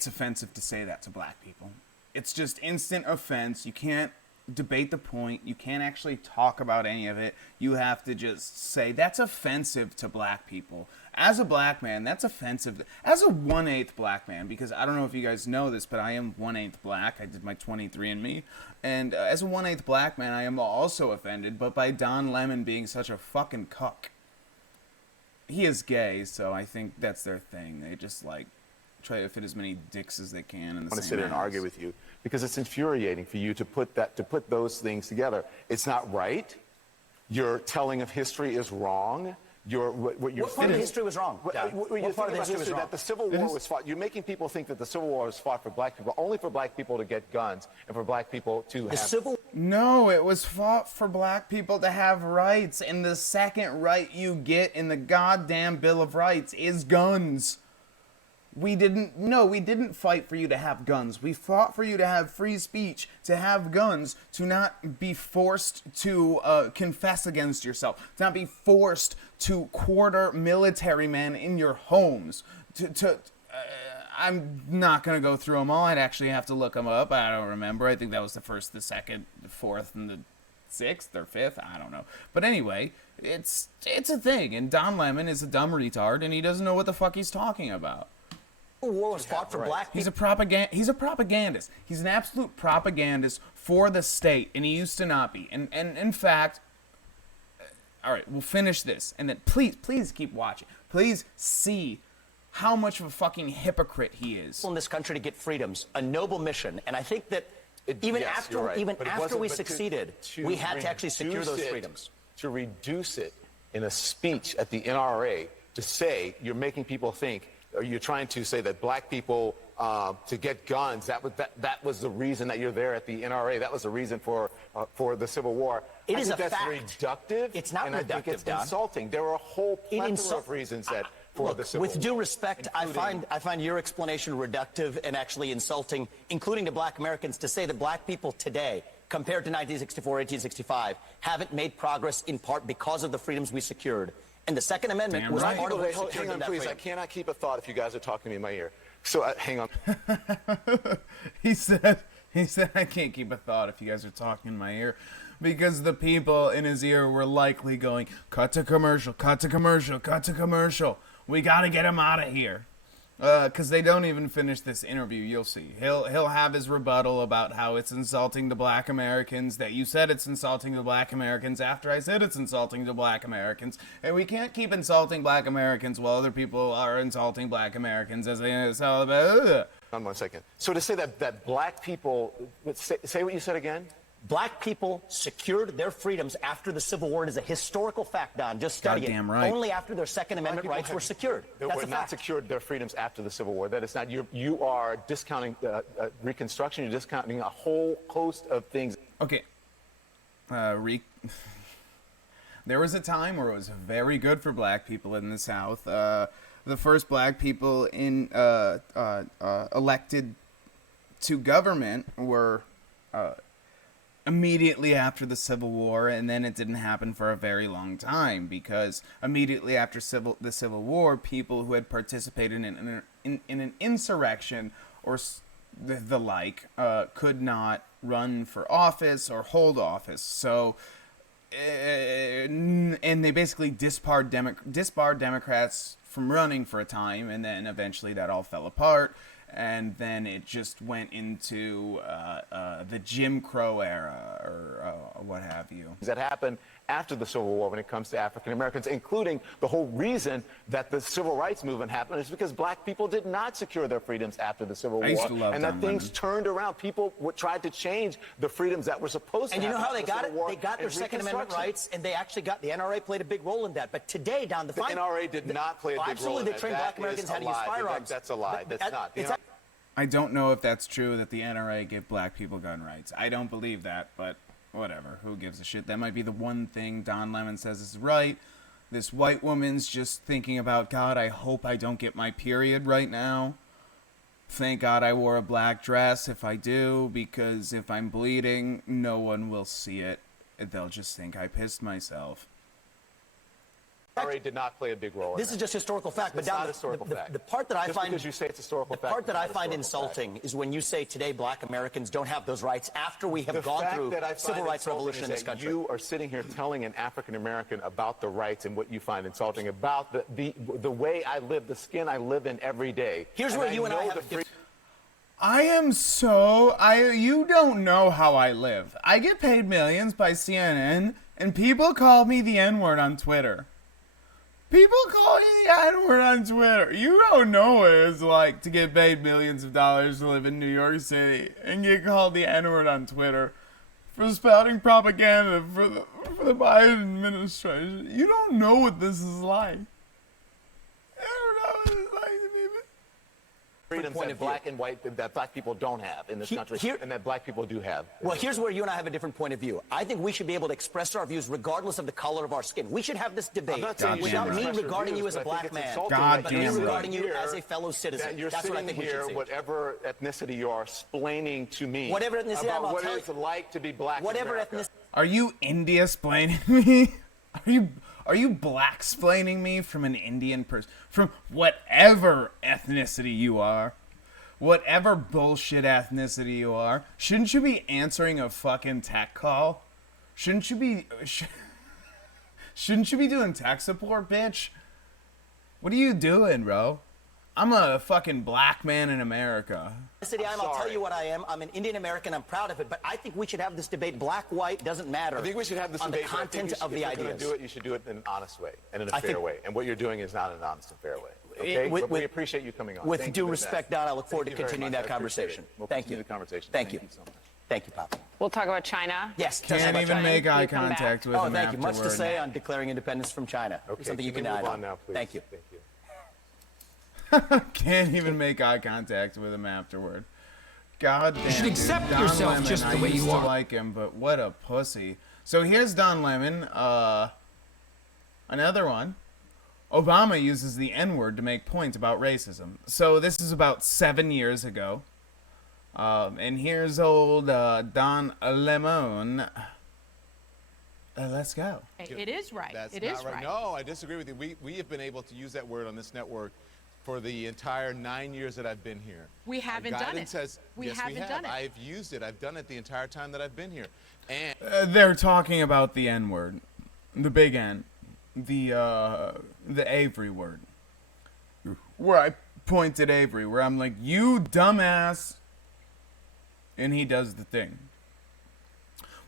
offensive to say that to black people. It's just instant offense. You can't debate the point. You can't actually talk about any of it. You have to just say that's offensive to black people. As a black man, that's offensive. As a 1/8 black man, because I don't know if you guys know this, but I am 1/8 black. I did my 23andMe. And as a 1/8 black man, I am also offended, but by Don Lemon being such a fucking cuck. He is gay, so I think that's their thing. They just, like, try to fit as many dicks as they can in the same I want to sit here and house. argue with you because it's infuriating for you to put those things together. It's not right. Your telling of history is wrong. What part of history was wrong? What part of history was wrong? That the Civil War was fought. You're making people think that the Civil War was fought for black people, only for black people to get guns and for black people to have... No, it was fought for black people to have rights, and the second right you get in the goddamn Bill of Rights is guns. We didn't fight for you to have guns. We fought for you to have free speech, to have guns, to not be forced to confess against yourself, to not be forced to quarter military men in your homes. I'm not going to go through them all. I'd actually have to look them up. I don't remember. I think that was the first, the second, the fourth, and the sixth or fifth. I don't know. But anyway, it's a thing. And Don Lemon is a dumb retard, and he doesn't know what the fuck he's talking about. War was fought for black people. He's a propagandist. He's an absolute propagandist for the state, and he used to not be. And in fact, all right, we'll finish this, and then please keep watching. Please see how much of a fucking hypocrite he is. In this country to get freedoms, a noble mission, and I think that even after we succeeded, we had to actually secure those freedoms. To reduce it in a speech at the NRA to say you're making people think. You're trying to say that black people to get guns. That was the reason that you're there at the NRA. That was the reason for the Civil War. It is a fact. That's reductive. It's not and reductive, I think it's Don. insulting. There are a whole plethora of reasons that for the Civil War. With due respect, I find your explanation reductive and actually insulting, including to black Americans, to say that black people today, compared to 1964, 1865, haven't made progress in part because of the freedoms we secured. And the Second Amendment was part of what secured hang on, that please. freedom. I cannot keep a thought if you guys are talking to me in my ear. So hang on. He said I can't keep a thought if you guys are talking in my ear, because the people in his ear were likely going, cut to commercial, cut to commercial, cut to commercial. We gotta get him out of here. Because they don't even finish this interview. You'll see. He'll have his rebuttal about how it's insulting to black Americans, that you said it's insulting to black Americans after I said it's insulting to black Americans. And we can't keep insulting black Americans while other people are insulting black Americans as they insult about. Hold on 1 second. So to say that black people, say what you said again? Black people secured their freedoms after the Civil War. It is a historical fact, Don. Just study it. Right. Only after their Second Amendment rights were secured. They were not secured their freedoms after the Civil War. That is not. You are discounting Reconstruction. You're discounting a whole host of things. Okay. There was a time where it was very good for black people in the South. The first black people elected to government were immediately after the Civil War, and then it didn't happen for a very long time, because immediately after the Civil War, people who had participated in an insurrection or the like could not run for office or hold office. So, and they basically disbarred Democrats from running for a time, and then eventually that all fell apart. and then it just went into the Jim Crow era or what have you. That happened after the Civil War when it comes to African Americans, including the whole reason that the Civil Rights Movement happened is because black people did not secure their freedoms after the Civil War. I used to love and that things turned around. People tried to change the freedoms that were supposed to happen. And you know how they got it? War They got their Second Amendment rights, and they actually got, the NRA played a big role in that. But today, down the line... The NRA did not play a big role in that. Absolutely, they trained black Americans how to use firearms. That's a lie. That's not. I don't know if that's true that the NRA give black people gun rights. I don't believe that, but whatever. Who gives a shit? That might be the one thing Don Lemon says is right. This white woman's just thinking about, God, I hope I don't get my period right now. Thank God I wore a black dress if I do, because if I'm bleeding, no one will see it. They'll just think I pissed myself. NRA did not play a big role in This is just historical fact. It's But not historical fact. The part that I just find... because you say it's historical fact. The part that I find insulting is when you say today black Americans don't have those rights after we have gone through civil rights revolution in this country. You are sitting here telling an African American about the rights and what you find insulting about the way I live, the skin I live in every day. Here's where you and I have a different... You don't know how I live. I get paid millions by CNN, and people call me the N-word on Twitter. People call me the N-word on Twitter. You don't know what it's like to get paid millions of dollars to live in New York City and get called the N-word on Twitter for spouting propaganda for the Biden administration. You don't know what this is like. You don't know what it's like to be... freedoms that black and white that black people don't have in this country, and that black people do have. Well, here's where you and I have a different point of view. I think we should be able to express our views regardless of the color of our skin. We should have this debate without me regarding you as a black man, but me regarding you as a fellow citizen. You're That's what I think we should see. Whatever ethnicity you are, explaining to me whatever ethnicity about what it's like to be black. Whatever in America. Are you India-splaining me? Are you black-splaining me from an Indian person? From whatever ethnicity you are? Whatever bullshit ethnicity you are? Shouldn't you be answering a fucking tech call? Shouldn't you be doing tech support, bitch? What are you doing, bro? I'm a fucking black man in America. I'll tell you what I am. I'm an Indian American. I'm proud of it. But I think we should have this debate. Black, white, doesn't matter. I think we should have this on debate. The content of the ideas. If you're going to do it, you should do it in an honest way and in a fair way. And what you're doing is not an honest and fair way. Okay? We appreciate you coming on. With due respect, Don, I look forward to continuing that conversation. Thank you. The conversation. Thank you so much. Thank you, Pop. We'll talk about China. Yes. Can't even make eye contact with him afterward. Thank you. Much to say on declaring independence from China. Okay. Something you can move add on now, please. Thank you. Thank you. Can't even make eye contact with him afterward. God damn. You should accept yourself Lemon, just the way you are. I used to like him, but what a pussy. So here's Don Lemon. Another one. Obama uses the N-word to make points about racism. So this is about 7 years ago. And here's old Don Lemon. Let's go. It is right. That's it not is right. No, I disagree with you. We have been able to use that word on this network for the entire 9 years that I've been here. We haven't done it. We haven't done it. I've used it. I've done it the entire time that I've been here. And they're talking about the N-word, the big N, the Avery word, where I point at Avery, where I'm like, you dumbass, and he does the thing.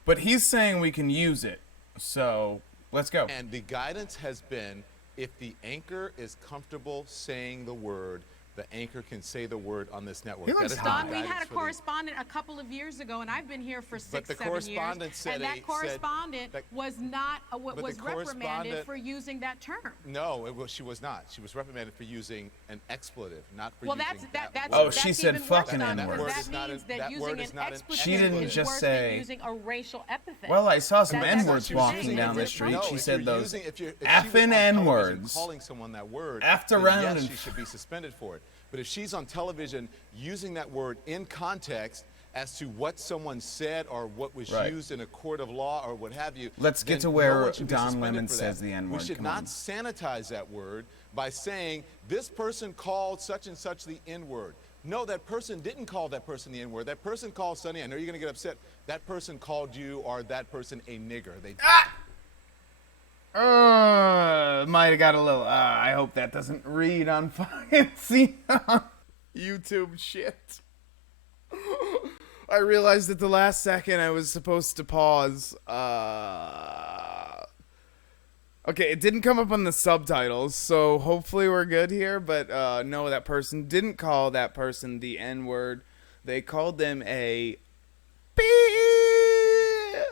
But he's saying we can use it, so let's go. And the guidance has been, if the anchor is comfortable saying the word, the anchor can say the word on this network. He looks Don, we had a correspondent a couple of years ago, and I've been here for 6, 7 years. And that correspondent was not was reprimanded for using that term. No, she was not. She was reprimanded for using an expletive, not for using that's oh, that's she said fucking N-word. That means that using an expletive she didn't is just worse say than using a racial epithet. Well, I saw some N-words walking down the street. No, she said those effing N-words. Calling someone that word, After then round, yes, she should be suspended for it. But if she's on television using that word in context as to what someone said or what was used in a court of law or what have you. Let's get to where Don Lemon says the N-word. We should not sanitize that word by saying this person called such and such the N-word. No, that person didn't call that person the N-word. That person called Sonny. I know you're going to get upset. That person called you or that person a nigger. They might have got a little, I hope that doesn't read on fucking CNN. YouTube shit. I realized at the last second I was supposed to pause. Okay, it didn't come up on the subtitles, so hopefully we're good here. But no, that person didn't call that person the N-word. They called them a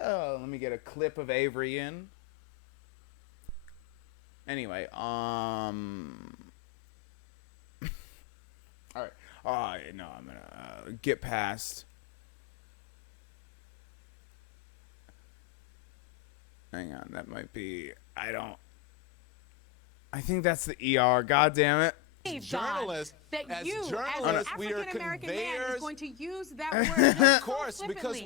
let me get a clip of Avery in. Anyway, all right. No, I'm gonna get past. Hang on, that might be. I think that's the ER. God damn it. Journalists, that you, as an African-American man, is going to use that word of course, because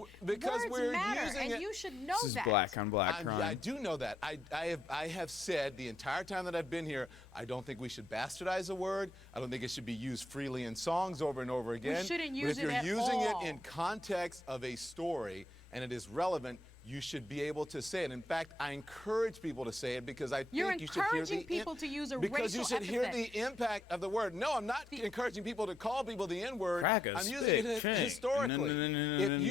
we're using it. And you should know this is black on black crime. I do know that. I have said the entire time that I've been here, I don't think we should bastardize a word. I don't think it should be used freely in songs over and over again. We shouldn't use it at all. But if you're using it in context of a story and it is relevant, you should be able to say it. In fact, I encourage people to say it because I think you should hear You're encouraging people to use a racial because you should hear the impact of the word. No, I'm not encouraging people to call people the N-word. I'm using it historically. I'm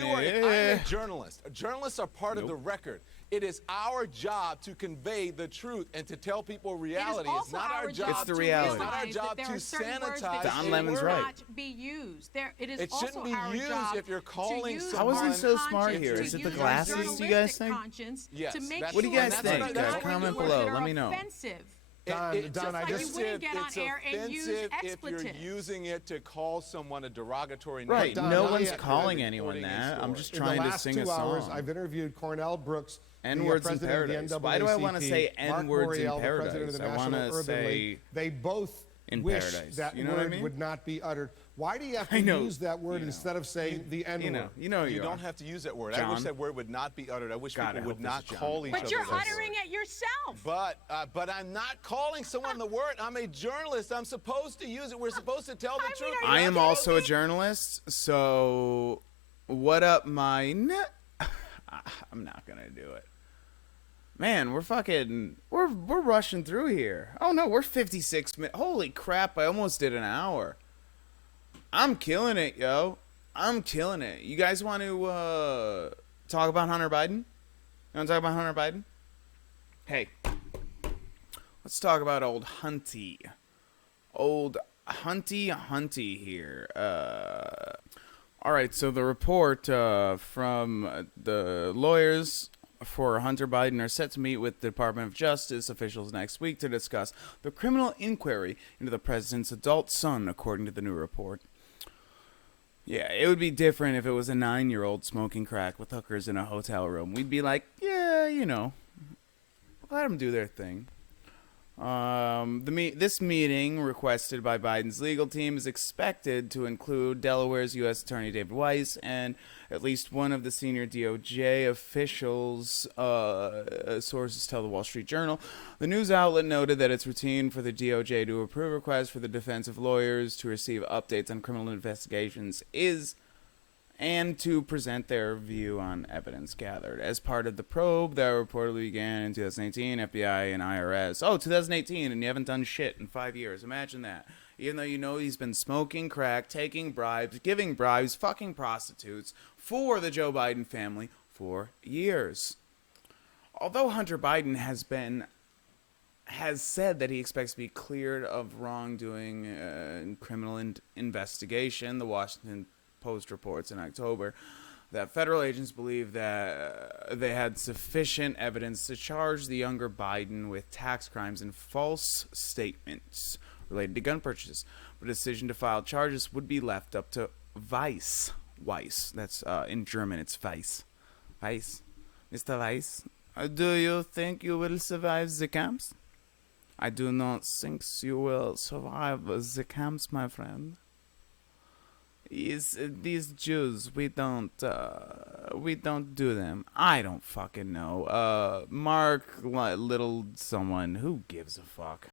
a journalist. Journalists are part of the record. It is our job to convey the truth and to tell people reality. It's not our job. It's the reality. It's not our job to sanitize. Don Lemon's right. Be used. It shouldn't be used if you're calling someone. How wasn't so smart here? Is it the glasses? Do you guys think? Yes. What do you guys think? Comment below. Let me know. Don, I just said it's offensive if you're using it to call someone a derogatory name. Right. No one's calling anyone that. I'm just trying to sing a song. In the last 2 hours, I've interviewed Cornell Brooks, N-words in paradise. Why do I want to say N-words in paradise? I want to say they both wish that word would not be uttered. Why do you have to use that word instead of saying the N-word? You don't have to use that word. I wish that word would not be uttered. I wish people would not call each other. But you're uttering it yourself. But I'm not calling someone the word. I'm a journalist. I'm supposed to use it. We're supposed to tell the truth. I am also a journalist, so what up, mine? I'm not gonna do it. Man, we're rushing through here. Oh no, we're 56 minutes. Holy crap, I almost did an hour. I'm killing it, yo. I'm killing it. You guys want to talk about Hunter Biden? You want to talk about Hunter Biden? Hey, let's talk about old Hunty. Old Hunty here. All right, so the report from the lawyers for Hunter Biden are set to meet with the Department of Justice officials next week to discuss the criminal inquiry into the president's adult son, according to the new report. Yeah, it would be different if it was a 9-year-old smoking crack with hookers in a hotel room. We'd be like, yeah, let them do their thing. This meeting, requested by Biden's legal team, is expected to include Delaware's U.S. Attorney David Weiss and at least one of the senior DOJ officials, sources tell the Wall Street Journal. The news outlet noted that it's routine for the DOJ to approve requests for the defensive lawyers to receive updates on criminal investigations and to present their view on evidence gathered. As part of the probe that reportedly began in 2018, FBI and IRS. Oh, 2018, and you haven't done shit in 5 years. Imagine that. Even though he's been smoking crack, taking bribes, giving bribes, fucking prostitutes for the Joe Biden family for years. Although Hunter Biden has said that he expects to be cleared of wrongdoing in criminal investigation, the Washington Post reports in October that federal agents believe that they had sufficient evidence to charge the younger Biden with tax crimes and false statements related to gun purchases. But a decision to file charges would be left up to Weiss. That's in German, it's Weiss. Weiss. Mr. Weiss, do you think you will survive the camps? I do not think you will survive the camps, my friend. These Jews, we don't do them. I don't fucking know. Mark little someone, who gives a fuck?